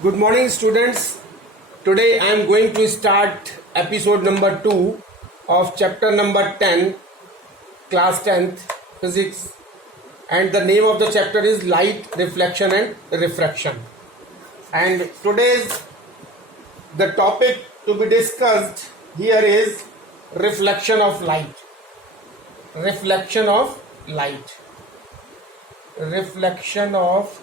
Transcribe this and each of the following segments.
Good morning, students. Today I am going to start episode number 2 of chapter number 10, class 10th, physics, and the name of the chapter is light, reflection and refraction. And today's the topic to be discussed here is reflection of light. Reflection of light. Reflection of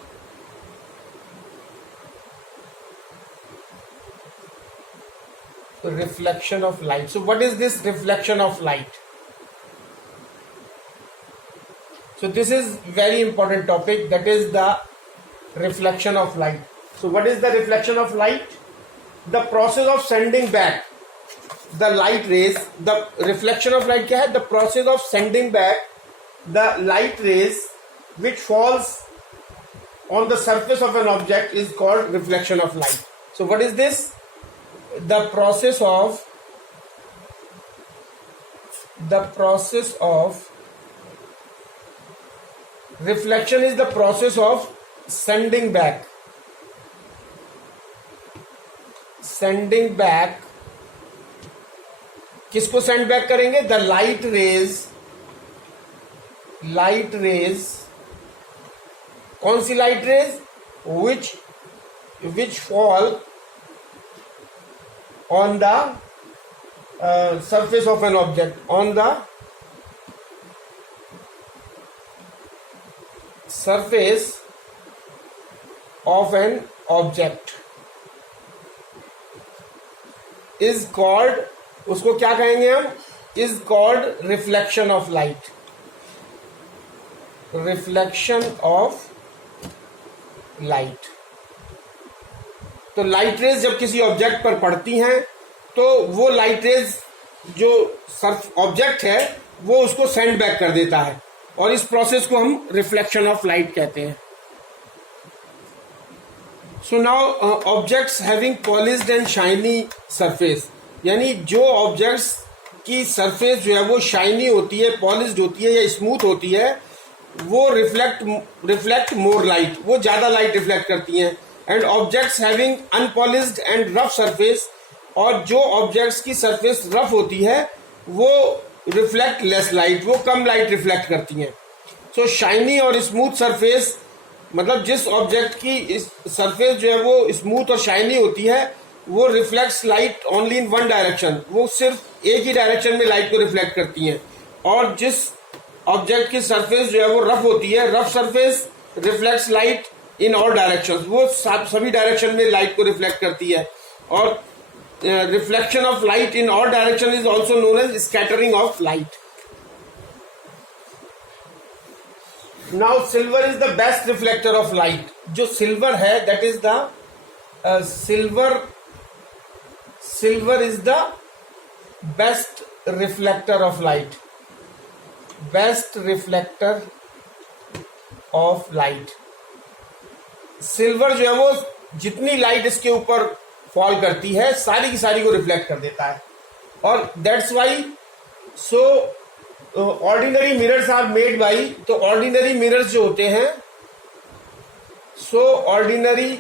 light. So what is this reflection of light? So this is very important topic, that is the reflection of light. So what is the reflection of light? The process of sending back the light rays. The reflection of light क्या है? The process of sending back the light rays which falls on the surface of an object is called reflection of light. So what is this? The process of reflection is the process of sending back किसको send back करेंगे? The light rays कौन सी light rays? Which fall on the surface of an object, on the surface of an object is called, उसको क्या कहेंगे हम? is called reflection of light. Reflection of light. तो light rays जब किसी object पर पड़ती हैं तो वो लाइट रेज जो सर्फ ऑब्जेक्ट है वो उसको सेंड बैक कर देता है और इस प्रोसेस को हम रिफ्लेक्शन ऑफ लाइट कहते हैं. So now objects having polished and shiny surface, यानी जो ऑब्जेक्ट्स की सरफेस जो है वो शाइनी होती है, पॉलिश्ड होती है या स्मूथ होती है, वो रिफ्लेक्ट मोर लाइट, वो ज्यादा लाइट रिफ्लेक्ट करती हैं. And objects having unpolished and rough surface, और जो ऑब्जेक्ट्स की सरफेस रफ होती है वो रिफ्लेक्ट लेस लाइट, वो कम लाइट रिफ्लेक्ट करती हैं. सो शाइनी और स्मूथ सरफेस, मतलब जिस ऑब्जेक्ट की सरफेस जो है वो स्मूथ और शाइनी होती है वो reflects light only in one direction, वो सिर्फ एक ही डायरेक्शन में लाइट को रिफ्लेक्ट करती हैं. और जिस ऑब्जेक्ट की सरफेस जो है वो रफ होती है, rough surface reflects light in all direction, वो सभी डायरेक्शन में लाइट को रिफ्लेक्ट करती है. और reflection of light in all direction is also known as scattering of light. Now silver is the best reflector of light. जो silver है that is the silver is the best reflector of light. Best reflector of light. Silver जो है वो जितनी light इसके ऊपर fall करती है सारी की सारी को रिफ्लेक्ट कर देता है. और that's why so ordinary mirrors are made by, तो ऑर्डिनरी मिरर्स जो होते हैं, so ordinary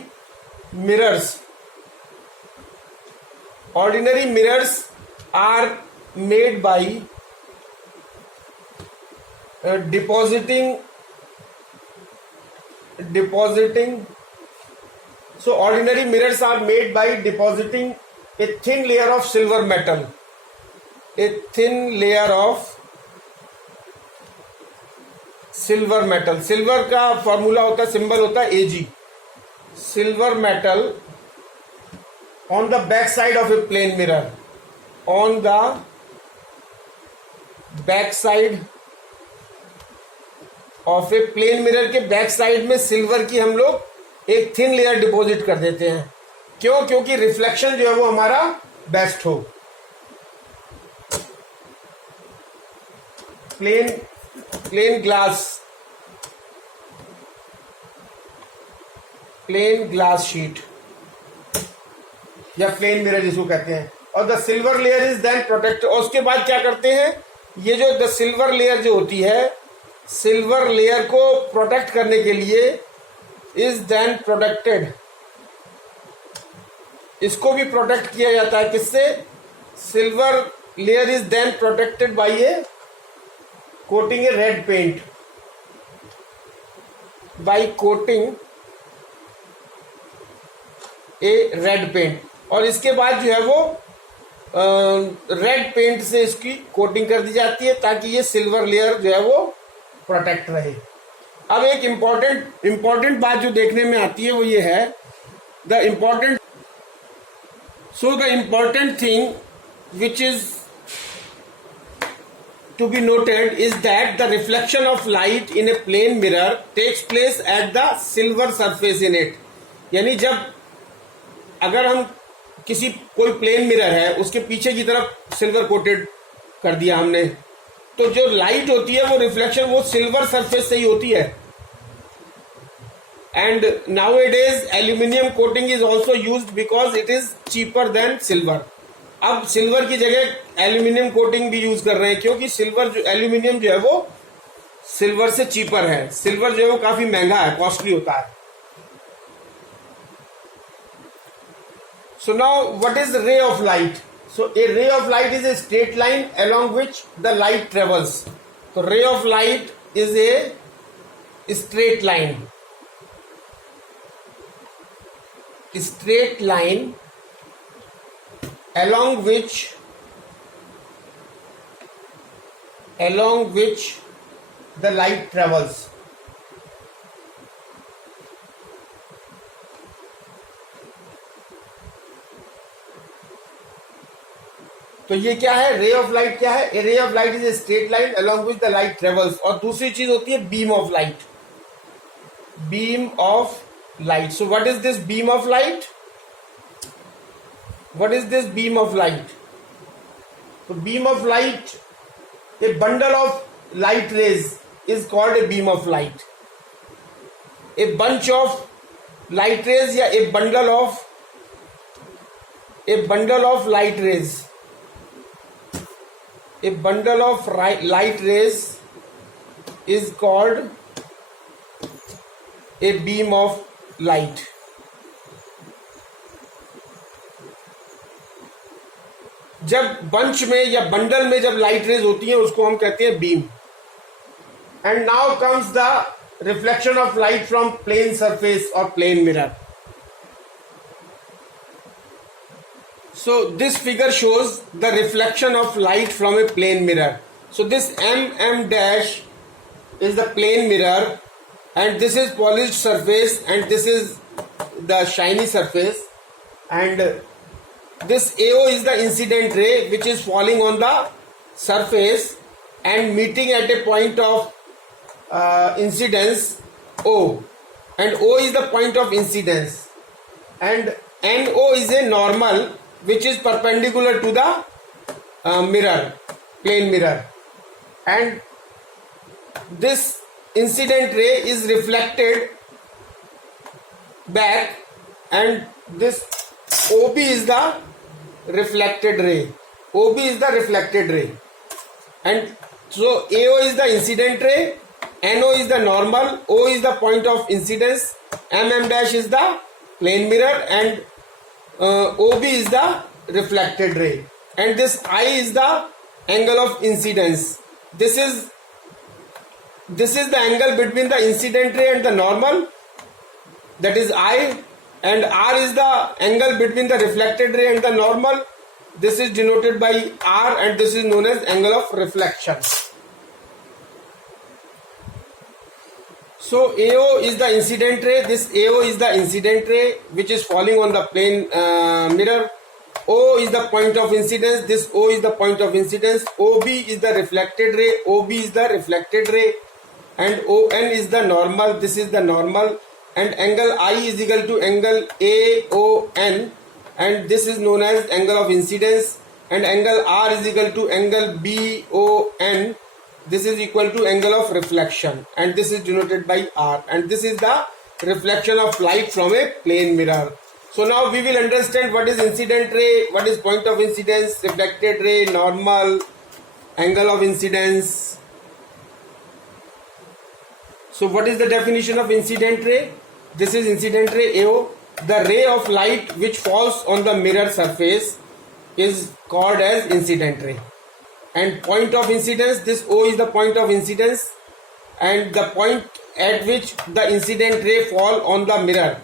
mirrors are made by depositing so ordinary mirrors are made by depositing a thin layer of silver metal, a thin layer of silver metal. Silver का formula होता है, symbol होता है Ag. Silver metal on the back side of a plane mirror, on the back side of a plane mirror के back side में silver की हम लोग एक थिन लेयर डिपॉजिट कर देते हैं. क्यों? क्योंकि रिफ्लेक्शन जो है वो हमारा बेस्ट हो. प्लेन ग्लास शीट या प्लेन मिरर जिसको कहते हैं. और the silver layer is then protected. और उसके बाद क्या करते हैं, ये जो द सिल्वर लेयर जो होती है, सिल्वर लेयर को प्रोटेक्ट करने के लिए इज देन प्रोटेक्टेड इसको भी प्रोटेक्ट किया जाता है किससे? Silver layer is then protected by a coating a red paint, by coating a red paint, और इसके बाद जो है वो रेड पेंट से इसकी कोटिंग कर दी जाती है ताकि ये सिल्वर लेयर जो है वो प्रोटेक्ट रहे। अब एक इंपॉर्टेंट बात जो देखने में आती है वो ये है, the important thing which is to be noted is that the reflection of light in a plane mirror takes place at the silver surface in it। यानी जब अगर हम कोई प्लेन मिरर है उसके पीछे की तरफ सिल्वर कोटेड कर दिया हमने, तो जो लाइट होती है वो रिफ्लेक्शन वो सिल्वर सरफेस से ही होती है। And nowadays aluminium coating is also used because it is cheaper than silver. अब सिल्वर की जगह एल्यूमिनियम कोटिंग भी यूज कर रहे हैं क्योंकि एल्यूमिनियम जो है वो सिल्वर से चीपर है। सिल्वर जो है वो काफी महंगा है, कॉस्टली होता है। So now what is ray of light? So a ray of light is a straight line along which the light travels. So ray of light is a straight line. Straight line along which the light travels. तो ये क्या है? रे of light क्या है? A ray of light is a straight line along which the light travels. और दूसरी चीज होती है beam of light. Beam of light. So what is this beam of light? What is this beam of light? तो beam of light, a bundle of light rays is called a beam of light. A bunch of light rays या a bundle of light rays, a bundle of light rays is called a beam of light। जब bunch में या bundle में जब light rays होती हैं उसको हम कहते हैं beam. And now comes the reflection of light from plane surface और plane mirror. So this figure shows the reflection of light from a plane mirror. So this mm dash is the plane mirror and this is polished surface and this is the shiny surface, and this AO is the incident ray which is falling on the surface and meeting at a point of incidence O, and O is the point of incidence, and NO is a normal which is perpendicular to the plane mirror, and this incident ray is reflected back and this OB is the reflected ray. OB is the reflected ray, and so AO is the incident ray, NO is the normal, O is the point of incidence, MM dash is the plane mirror, and OB is the reflected ray, and this I is the angle of incidence. This is the angle between the incident ray and the normal, that is I, and R is the angle between the reflected ray and the normal. This is denoted by R and this is known as angle of reflection. So AO is the incident ray, this AO is the incident ray which is falling on the plane mirror. O is the point of incidence, this O is the point of incidence. OB is the reflected ray, OB is the reflected ray, and ON is the normal, this is the normal, and angle I is equal to angle AON, and this is known as angle of incidence, and angle R is equal to angle BON. This is equal to angle of reflection, and this is denoted by R, and this is the reflection of light from a plane mirror. So now we will understand what is incident ray, what is point of incidence, reflected ray, normal, angle of incidence. So what is the definition of incident ray? This is incident ray AO, the ray of light which falls on the mirror surface is called as incident ray. And point of incidence, this O is the point of incidence, and the point at which the incident ray fall on the mirror,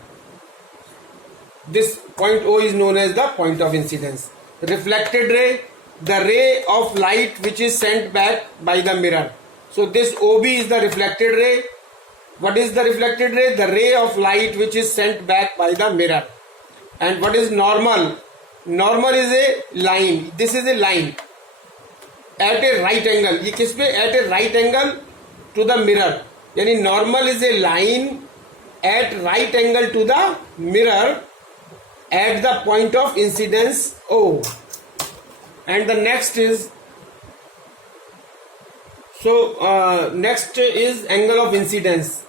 this point O is known as the point of incidence. Reflected ray, the ray of light which is sent back by the mirror. So this OB is the reflected ray. What is the reflected ray? The ray of light which is sent back by the mirror. And what is normal? Normal is a line. This is a line at a right angle. ये किस पे? At a right angle to the mirror. यानी normal is a line at right angle to the mirror at the point of incidence O. And the next is, next is angle of incidence.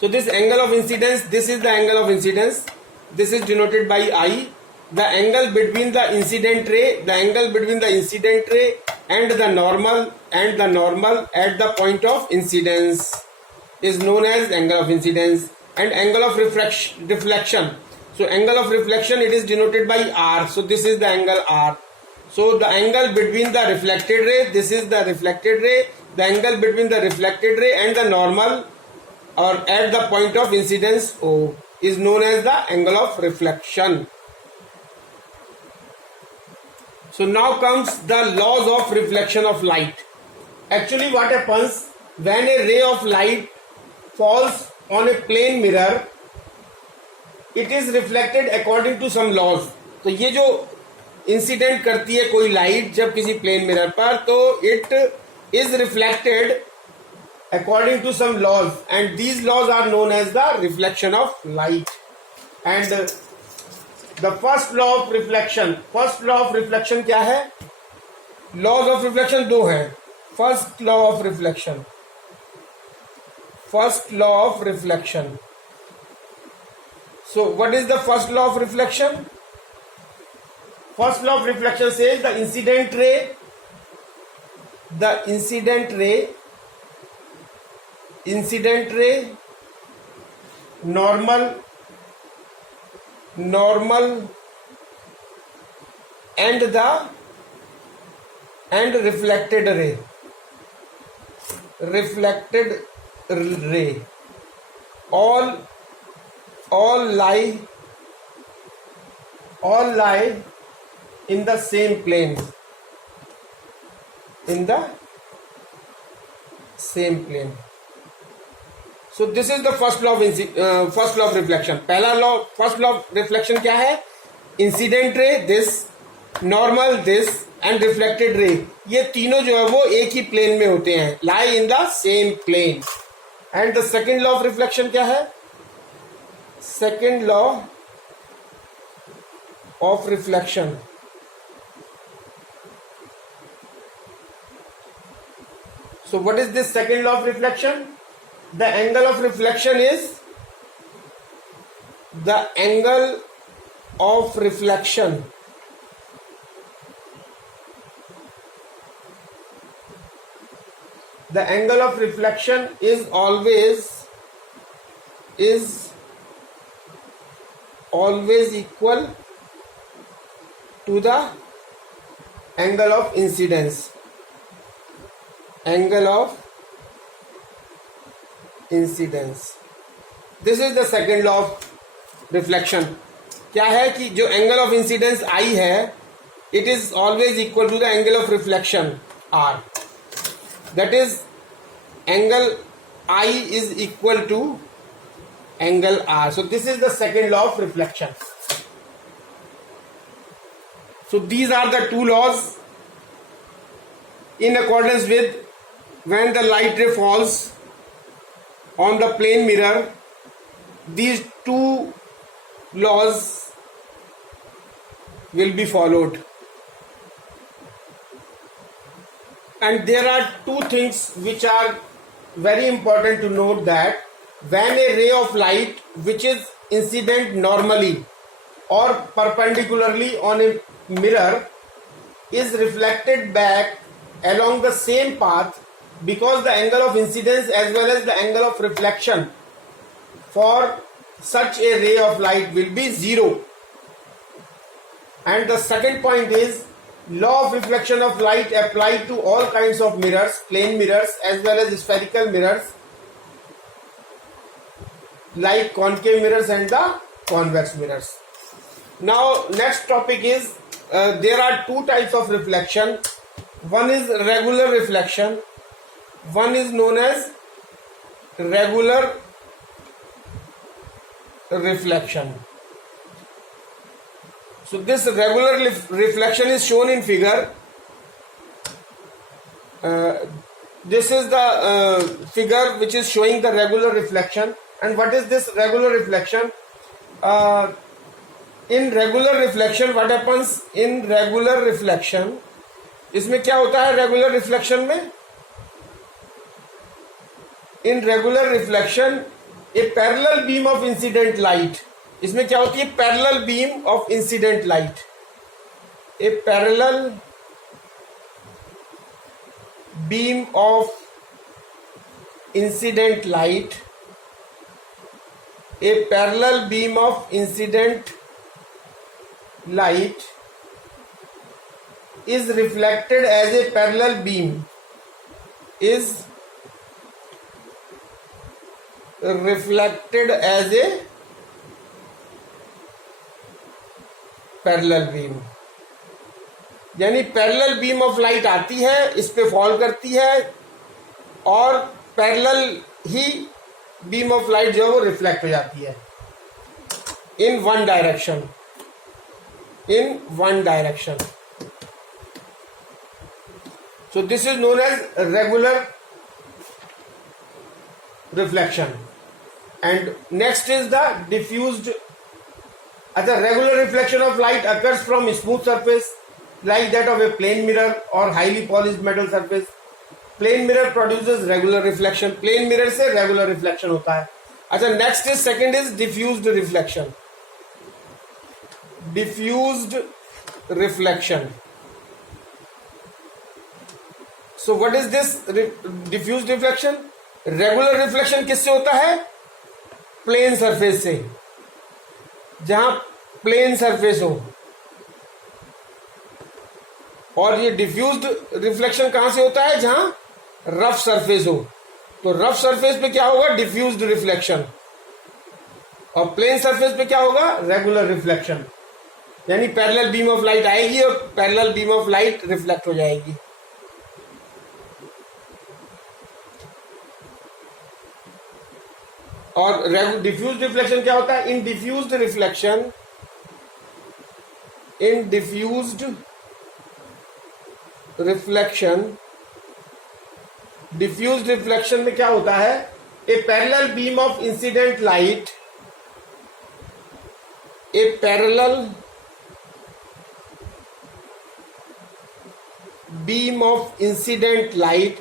So this angle of incidence, this is the angle of incidence. This is denoted by I. The angle between the incident ray, the angle between the incident ray and the normal at the point of incidence is known as angle of incidence. And angle of reflection. So angle of reflection, it is denoted by R. So this is the angle R. So the angle between the reflected ray, this is the reflected ray. The angle between the reflected ray and the normal or at the point of incidence O is known as the angle of reflection. So now comes the laws of reflection of light. Actually what happens when a ray of light falls on a plane mirror, it is reflected according to some laws. तो ये जो incident करती है कोई light जब किसी plane mirror पर, तो it is reflected according to some laws, and these laws are known as the reflection of light. And the first law of reflection, first law of reflection क्या है? Laws of reflection दो हैं. First law of reflection, first law of reflection. So what is the first law of reflection? First law of reflection says the incident ray normal and reflected ray all lie in the same plane, So this is the first law of reflection. पहला law, first law of reflection क्या है? Incident ray this, normal this and reflected ray, ये तीनों जो है वो एक ही plane में होते हैं, lie in the same plane. And the second law of reflection क्या है? Second law of reflection. So what is this second law of reflection? The angle of reflection is the angle of reflection is always equal to the angle of incidence. This is the second law of reflection. क्या है कि जो angle of incidence I है, it is always equal to the angle of reflection R. That is, angle I is equal to angle R. So this is the second law of reflection. So these are the two laws in accordance with when the light ray falls on the plane mirror. These two laws will be followed. And there are two things which are very important to note, that when a ray of light which is incident normally or perpendicularly on a mirror is reflected back along the same path, because the angle of incidence as well as the angle of reflection for such a ray of light will be zero. And the second point is law of reflection of light applied to all kinds of mirrors, plane mirrors as well as spherical mirrors like concave mirrors and the convex mirrors. Now next topic is there are two types of reflection. One is regular reflection, one is known as regular reflection. So this regular reflection is shown in figure. This is the figure which is showing the regular reflection. And what is this regular reflection? In regular reflection, what happens in regular reflection? इसमें क्या होता है regular reflection में? In regular reflection, a parallel beam of incident light. इसमें क्या होती है? Parallel beam of incident light. A parallel beam of incident light, A parallel beam of incident light is reflected as a parallel beam, is reflected as a parallel beam. यानी parallel beam of light आती है, इस पे fall करती है और parallel he beam of light जो है वो रिफ्लेक्ट हो जाती है in one direction. So this is known as regular reflection. And next is the diffused. The regular reflection of light occurs from smooth surface like that of a plane mirror or highly polished metal surface. Plane mirror produces regular reflection. Plane mirror से regular reflection होता है. अच्छा, next is second is diffused reflection. Diffused reflection. So what is this diffused reflection? Regular reflection किससे होता है? Plane surface से, जहां plane surface हो. और ये डिफ्यूज्ड रिफ्लेक्शन कहां से होता है? जहां रफ सरफेस हो. तो रफ सरफेस पे क्या होगा? Diffused reflection. और प्लेन सरफेस पे क्या होगा? Regular reflection. यानी पैरेलल बीम ऑफ लाइट आएगी और parallel beam of light reflect हो जाएगी. और डिफ्यूज्ड रिफ्लेक्शन क्या होता है? इन डिफ्यूज्ड रिफ्लेक्शन में क्या होता है? A parallel beam of incident light,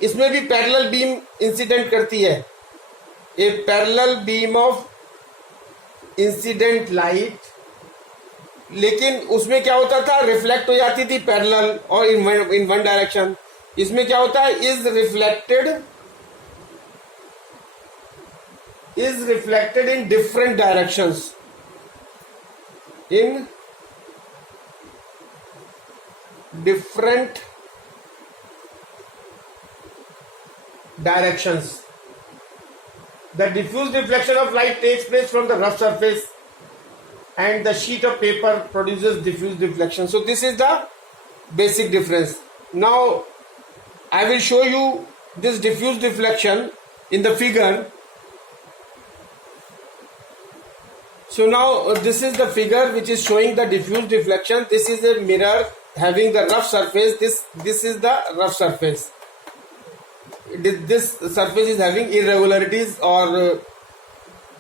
इसमें भी पैरेलल बीम इंसिडेंट करती है. A parallel beam of incident light, लेकिन उसमें क्या होता था? रिफ्लेक्ट हो जाती थी पैरेलल और इन वन डायरेक्शन. इसमें क्या होता है? Is reflected in different directions. In different directions. The diffused reflection of light takes place from the rough surface and the sheet of paper produces diffused reflection. So this is the basic difference. Now I will show you this diffused reflection in the figure. So now this is the figure which is showing the diffused reflection. This is a mirror having the rough surface. This is the rough surface. This surface is having irregularities or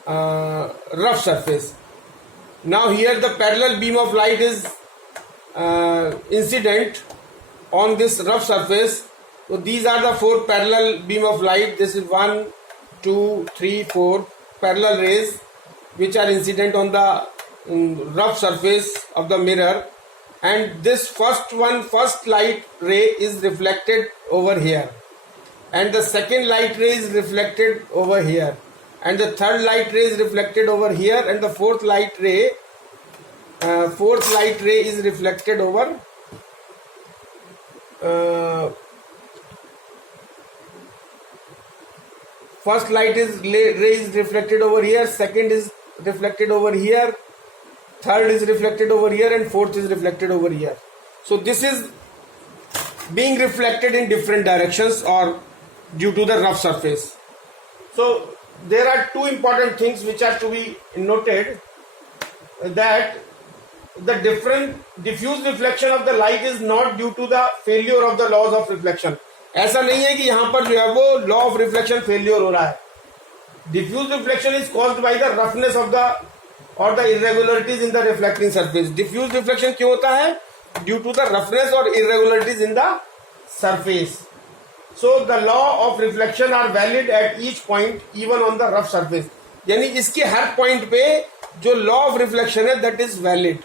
rough surface. Now here the parallel beam of light is incident on this rough surface. So these are the four parallel beam of light. This is 1, 2, 3, 4 parallel rays which are incident on the rough surface of the mirror. And this first light ray is reflected over here. And the second light ray is reflected over here. and the third light ray is reflected over here, and the fourth light ray is reflected over first ray is reflected over here, second is reflected over here, third is reflected over here, and fourth is reflected over here. So this is being reflected in different directions or due to the rough surface. So there are two important things which are to be noted, that the diffuse reflection of the light is not due to the failure of the laws of reflection. ऐसा नहीं है कि यहाँ पर जो है वो law of reflection failure हो रहा है. Diffuse reflection is caused by the roughness of the और the irregularities in the reflecting surface. Diffuse reflection क्यों होता है? ड्यू टू द रफनेस और irregularities in the surface. So the law of reflection are valid at each point even on the rough surface. यानी इसके हर point पे जो law of reflection है that is valid.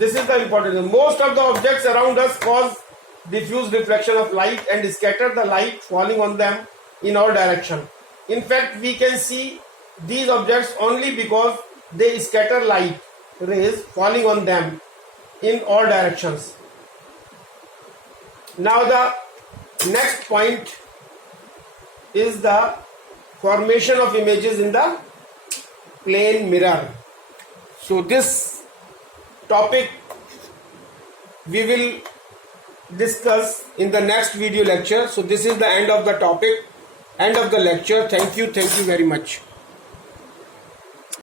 This is the important thing. Most of the objects around us cause diffuse reflection of light and scatter the light falling on them in all direction. In fact, we can see these objects only because they scatter light rays falling on them in all directions. Now the next point is the formation of images in the plane mirror. So this topic we will discuss in the next video lecture. So this is the end of the topic, end of the lecture. Thank you very much.